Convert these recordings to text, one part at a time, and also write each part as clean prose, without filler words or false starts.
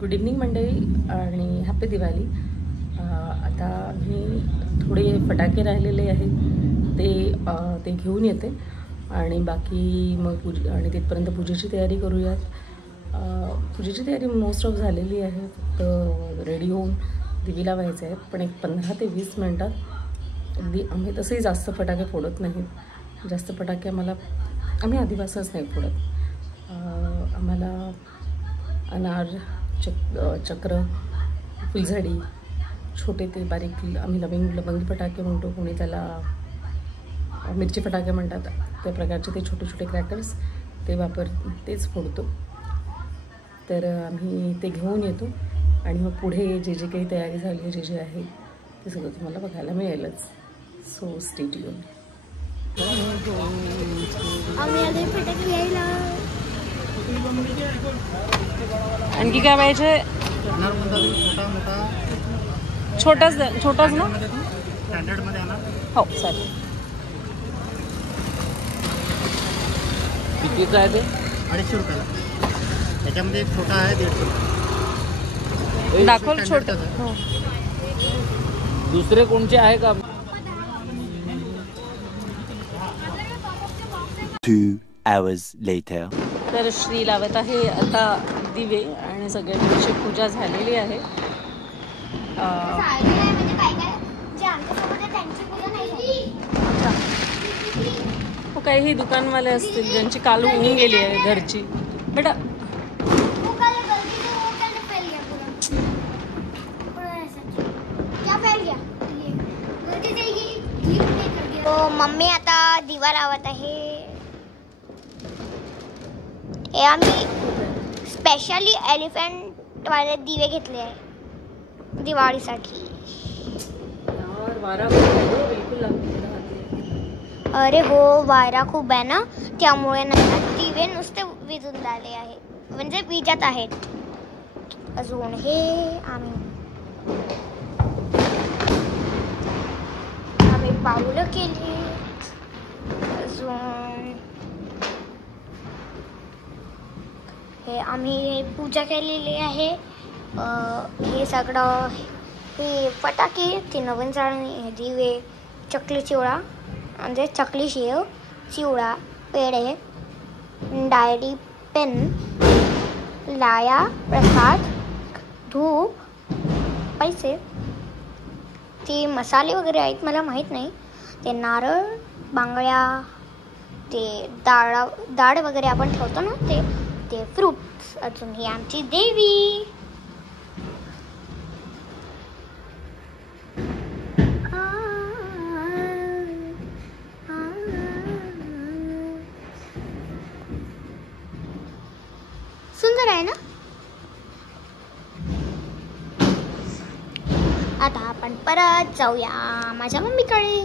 Good evening मंडळी आणि happy Diwali. आता मी थोडे फटाके राहिलेले आहेत ते घेऊन येते आणि बाकी मग आणि तिथपर्यंत पूजेची तयारी करूयात. पूजेची तयारी मोस्ट ऑफ झालेली आहे, फक्त रेडी होऊन दिवी लावायचे आहेत. पण एक 15 ते 20 मिनटात अगदी आम्ही तसेही जास्त फटाके फोडत नाहीत. जास्त फटाके आम्ही आदिवासच नाही फोडत. आम्हाला अनार, चक्र, फुलझडी, छोटे ते बारीक आम्ही लवंगी फटाके म्हणतो, कोणी त्याला मिरची फटाके म्हणतात. त्या प्रकारचे ते छोटे छोटे क्रॅकर्स तेच फोडतो. तर आम्ही ते घेऊन येतो आणि मग पुढे जे काही तयारी झाली आहे, जे आहे ते सगळं तुम्हाला बघायला मिळेलच. So stay tuned. आणखी काय पाहिजे? छोटाच ना? हो चालेल. कितीचं आहे ते? 250 रुपयाला. त्याच्यामध्ये एक छोटा आहे 150 रुपये. दाखव छोटा. दुसरे कोणचे आहे का? 2 hours later. तर श्री लावत आहे आता दिवे आणि सगळ्यांची पूजा झालेली आहे. काही दुकानवाले असतील ज्यांची काल होऊन गेली आहे घरची. बेटा तो मम्मी आता दिवा लावत आहे. हे आम्ही स्पेशली एलिफंट वाले दिवे घेतले आहे दिवाळीसाठी. अरे हो, वारा खूप आहे ना, त्यामुळे दिवे नुसते विजून झाले आहे, म्हणजे विजत आहेत. अजून हे आम्ही पाऊलं केली. अजून हे आम्ही पूजा केलेली आहे. हे सगळं हे फटाके, ते नवीन चाळणी, दिवे, चकली चिवडा म्हणजे चकली शेव, चिवडा, पेढे, डायरी, पेन, लाया, प्रसाद, धूप, पैसे, ते मसाले वगैरे आहेत, मला माहीत नाही. ते नारळ, बांगड्या, ते डाळ वगैरे आपण ठेवतो ना, ते फ्रूट्स. अजून ही आमची देवी. सुंदर आहे ना. आता आपण परत जाऊया माझ्या मम्मीकडे.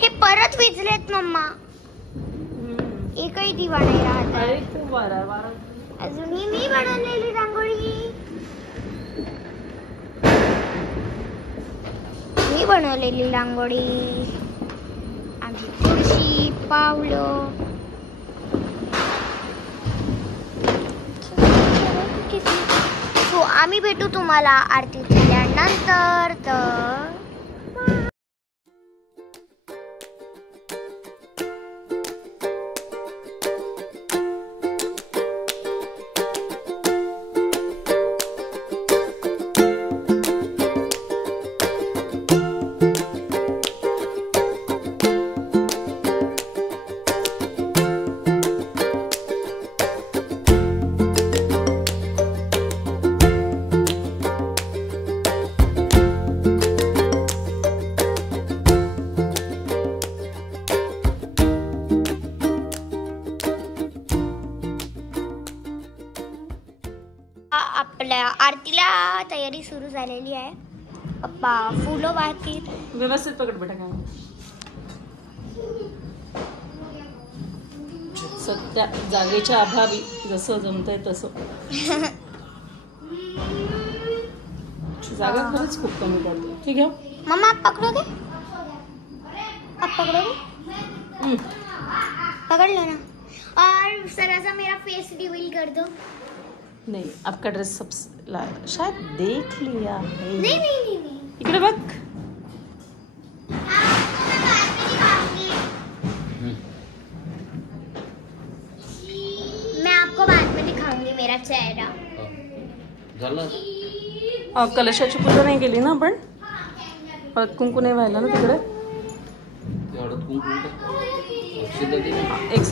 हे परत विजलेत मम्मा. एकही दिवा नाही राहत. अजूनही मी बनवलेली रांगोळी, आमची तुळशी, पावलं. सो आम्ही भेटू तुम्हाला आरती केल्यानंतर. तर आपल्या आरतीला तयारी सुरू झालेली आहे. पप्पा फुलं वाहतील. व्यवस्थित पकड बेटा. काय सध्या जागेच्या अभावी जसं जमतंय तसं. जागा खरंच खूप कमी पडते. ठीक आहे मम्मा, आप पकडोगे? आप पकडोगे? पकड़ लो ना. और जरा सा मेरा फेस रिवील कर दो। नहीं, आपका ड्रेस सब शायद देख लिया है। नहीं नहीं नहीं नहीं, इकडे बघ। आपको मैं बाद में दिखाऊंगी। मैं आपको बाद में दिखाऊंगी मेरा चेहरा। कलशाची पूजा नाही केली ना आपण? हळद कुंकू नाही व्हायला ना तिकडे? एक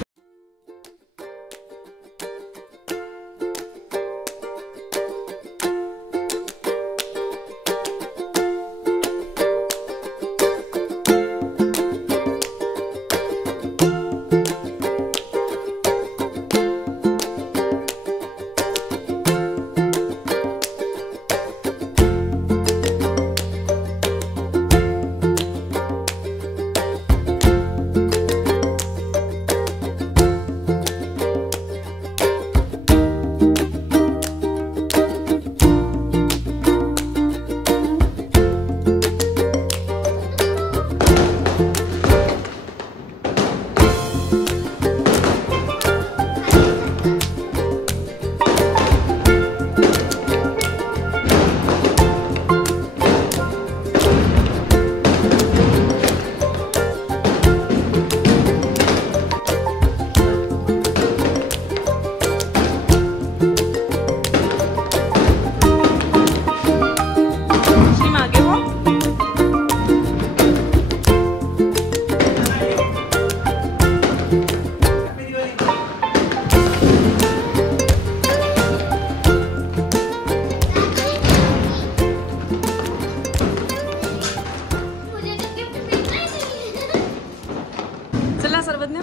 सर्वज्ञ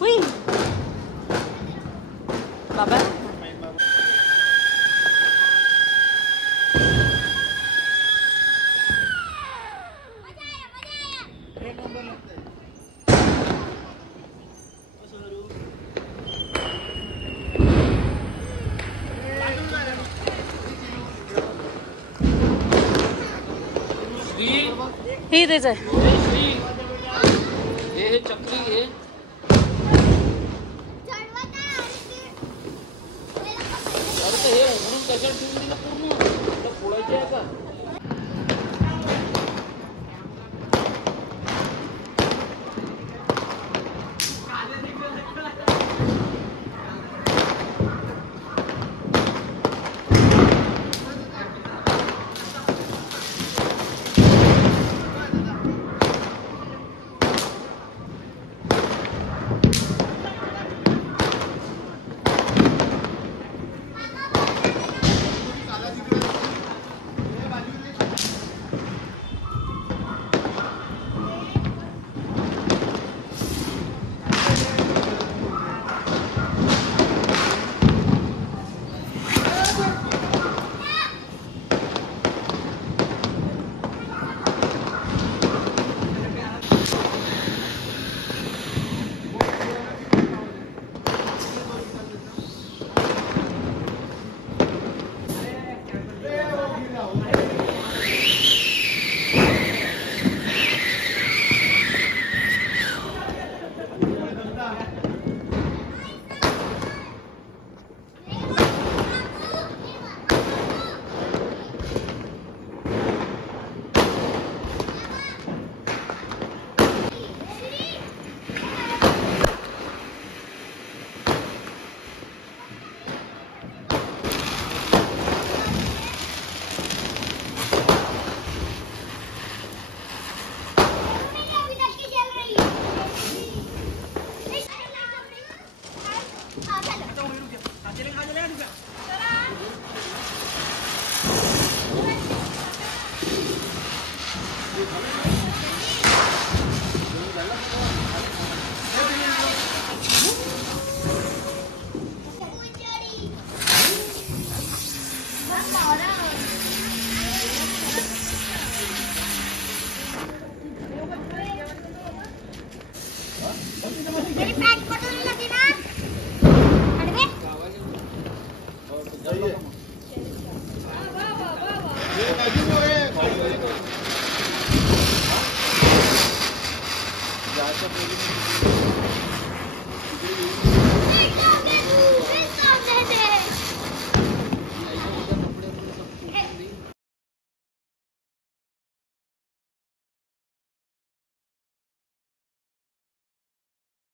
हुई बाबा हे तेच आहे चक्री आहे हे म्हणून कशात ठेवून दिलं पूर्ण फोडायचे आहे का? जायचं